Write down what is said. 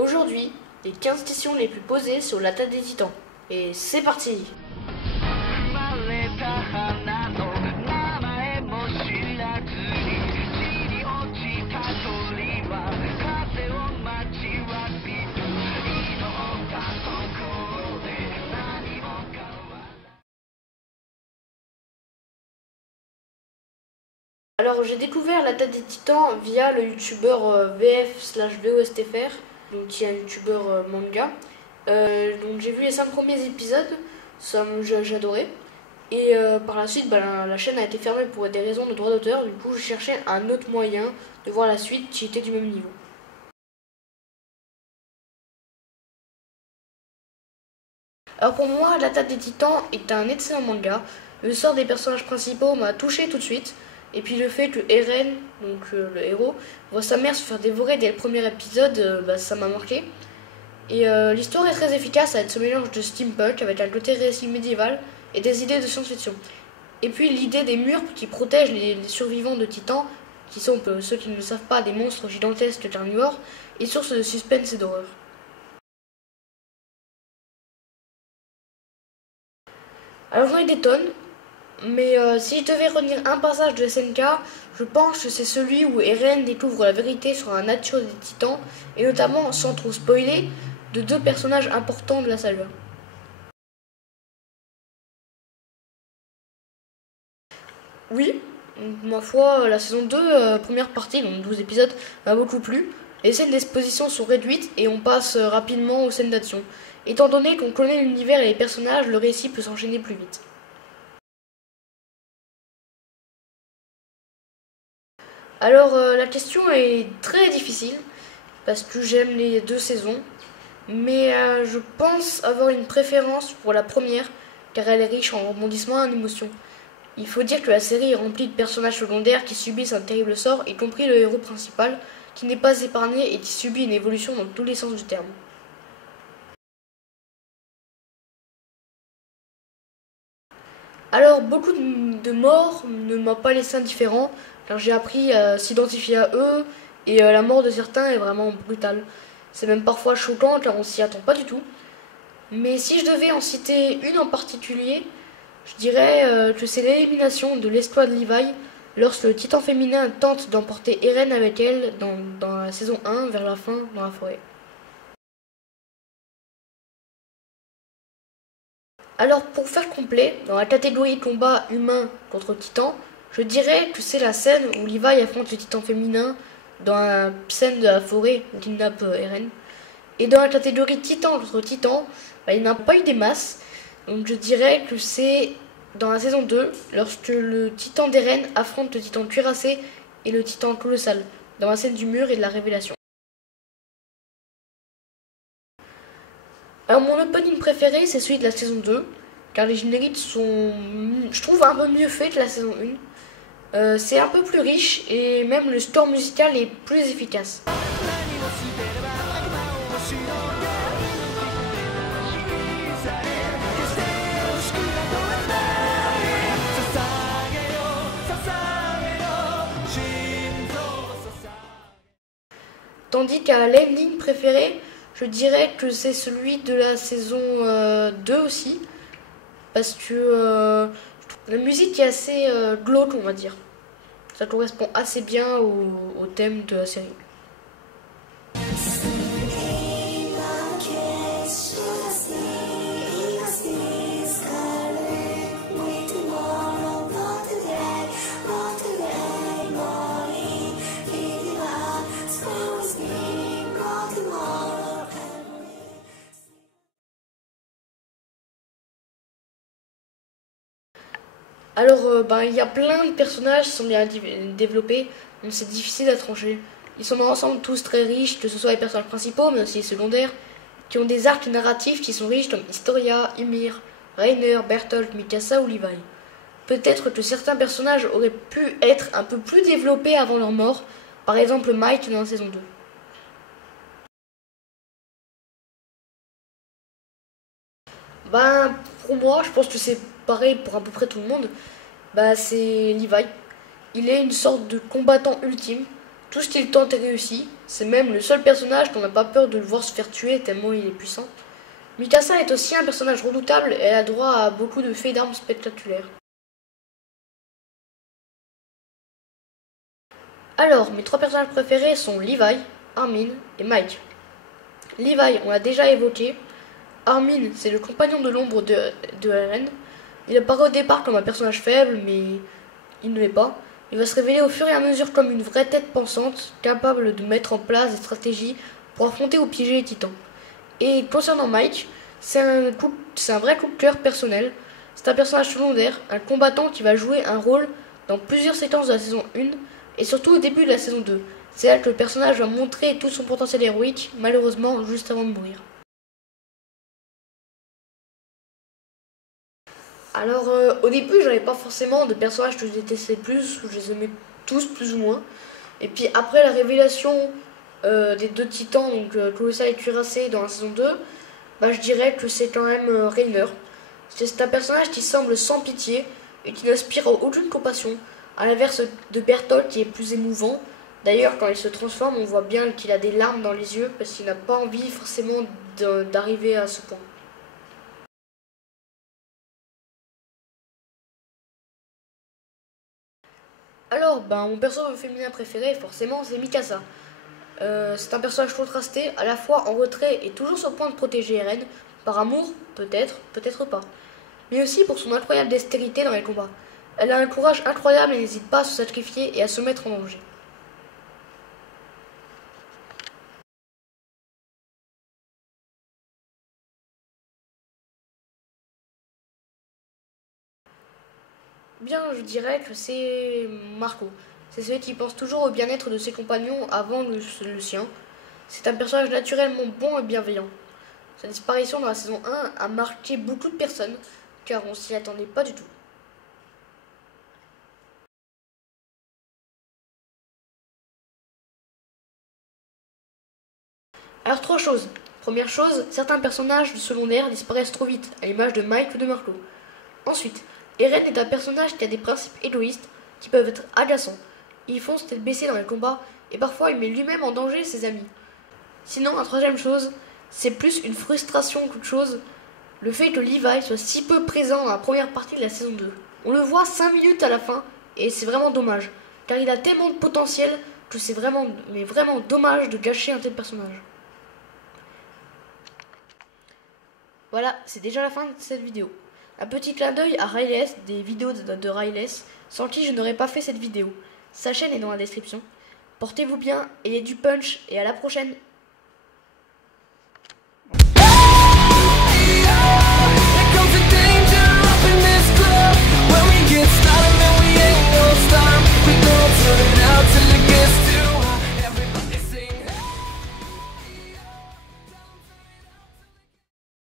Aujourd'hui, les 15 questions les plus posées sur l'attaque des Titans. Et c'est parti! Alors j'ai découvert l'attaque des Titans via le youtubeur VF/VOSTFR, donc qui est un youtubeur manga. Donc j'ai vu les 5 premiers épisodes, j'ai adoré. Et par la suite, la chaîne a été fermée pour des raisons de droit d'auteur. Du coup, j'ai cherché un autre moyen de voir la suite qui était du même niveau. Alors pour moi, l'attaque des Titans est un excellent manga. Le sort des personnages principaux m'a touché tout de suite. Et puis le fait que Eren, donc le héros, voit sa mère se faire dévorer dès le premier épisode, ça m'a marqué. Et l'histoire est très efficace avec ce mélange de steampunk avec un côté récit médiéval et des idées de science-fiction. Et puis l'idée des murs qui protègent les survivants de Titans, qui sont, pour ceux qui ne le savent pas, des monstres gigantesques carnivores, est source de suspense et d'horreur. Alors j'en ai des tonnes, mais si je devais retenir un passage de SNK, je pense que c'est celui où Eren découvre la vérité sur la nature des Titans, et notamment, sans trop spoiler, de 2 personnages importants de la saga. Oui, ma foi, la saison 2, première partie, donc 12 épisodes, m'a beaucoup plu. Les scènes d'exposition sont réduites et on passe rapidement aux scènes d'action. Étant donné qu'on connaît l'univers et les personnages, le récit peut s'enchaîner plus vite. Alors la question est très difficile, parce que j'aime les 2 saisons, mais je pense avoir une préférence pour la première, car elle est riche en rebondissements et en émotions. Il faut dire que la série est remplie de personnages secondaires qui subissent un terrible sort, y compris le héros principal, qui n'est pas épargné et qui subit une évolution dans tous les sens du terme. Alors, beaucoup de morts ne m'ont pas laissé indifférent, car j'ai appris à s'identifier à eux, et la mort de certains est vraiment brutale. C'est même parfois choquant, car on s'y attend pas du tout. Mais si je devais en citer une en particulier, je dirais que c'est l'élimination de l'escouade Levi lorsque le titan féminin tente d'emporter Eren avec elle dans la saison 1 vers la fin dans la forêt. Alors pour faire complet, dans la catégorie combat humain contre titan, je dirais que c'est la scène où Levi affronte le titan féminin dans la scène de la forêt où kidnappe Eren. Et dans la catégorie titan contre titan, il n'a pas eu des masses. Donc je dirais que c'est dans la saison 2, lorsque le titan d'Eren affronte le titan cuirassé et le titan colossal, dans la scène du mur et de la révélation. Alors mon opening préféré, c'est celui de la saison 2, car les génériques sont, je trouve, un peu mieux faits que la saison 1. C'est un peu plus riche et même le score musical est plus efficace. Tandis qu'à l'ending préféré, je dirais que c'est celui de la saison 2 aussi, parce que la musique est assez glauque, on va dire. Ça correspond assez bien au thème de la série. Alors, il y a plein de personnages qui sont bien développés, donc c'est difficile à trancher. Ils sont dans l'ensemble tous très riches, que ce soit les personnages principaux, mais aussi les secondaires, qui ont des arcs narratifs qui sont riches comme Historia, Ymir, Reiner, Bertolt, Mikasa ou Levi. Peut-être que certains personnages auraient pu être un peu plus développés avant leur mort, par exemple Mike dans la saison 2. Pour moi, je pense que c'est pareil pour à peu près tout le monde. C'est Levi. Il est une sorte de combattant ultime. Tout ce qu'il tente est réussi, c'est même le seul personnage qu'on n'a pas peur de le voir se faire tuer tellement il est puissant. Mikasa est aussi un personnage redoutable et elle a droit à beaucoup de faits d'armes spectaculaires. Alors, mes 3 personnages préférés sont Levi, Armin et Mike. Levi, on l'a déjà évoqué. Armin, c'est le compagnon de l'ombre de Eren. Il apparaît au départ comme un personnage faible, mais il ne l'est pas. Il va se révéler au fur et à mesure comme une vraie tête pensante, capable de mettre en place des stratégies pour affronter ou piéger les titans. Et concernant Mike, c'est un vrai coup de cœur personnel. C'est un personnage secondaire, un combattant qui va jouer un rôle dans plusieurs séquences de la saison 1 et surtout au début de la saison 2. C'est là que le personnage va montrer tout son potentiel héroïque, malheureusement juste avant de mourir. Alors au début j'avais pas forcément de personnages que je détestais plus, je les aimais tous plus ou moins. Et puis après la révélation des 2 titans, donc Colossal et Cuirassé dans la saison 2, bah, je dirais que c'est quand même Reiner. C'est un personnage qui semble sans pitié et qui n'inspire aucune compassion, à l'inverse de Bertolt qui est plus émouvant. D'ailleurs quand il se transforme on voit bien qu'il a des larmes dans les yeux parce qu'il n'a pas envie forcément d'arriver à ce point. Alors, mon personnage féminin préféré, forcément, c'est Mikasa. C'est un personnage contrasté, à la fois en retrait et toujours sur le point de protéger Eren. Par amour, peut-être, peut-être pas. Mais aussi pour son incroyable dextérité dans les combats. Elle a un courage incroyable et n'hésite pas à se sacrifier et à se mettre en danger. Bien, je dirais que c'est Marco. C'est celui qui pense toujours au bien-être de ses compagnons avant le sien. C'est un personnage naturellement bon et bienveillant. Sa disparition dans la saison 1 a marqué beaucoup de personnes, car on s'y attendait pas du tout. Alors 3 choses. Première chose, certains personnages secondaires disparaissent trop vite, à l'image de Mike ou de Marco. Ensuite, Eren est un personnage qui a des principes égoïstes qui peuvent être agaçants. Il fonce tête baissée dans les combats et parfois il met lui-même en danger ses amis. Sinon, la troisième chose, c'est plus une frustration qu'autre chose, le fait que Levi soit si peu présent dans la première partie de la saison 2. On le voit 5 minutes à la fin et c'est vraiment dommage, car il a tellement de potentiel que c'est vraiment dommage de gâcher un tel personnage. Voilà, c'est déjà la fin de cette vidéo. Un petit clin d'œil à Ryless, des vidéos de Ryless, sans qui je n'aurais pas fait cette vidéo. Sa chaîne est dans la description. Portez-vous bien, ayez du punch et à la prochaine!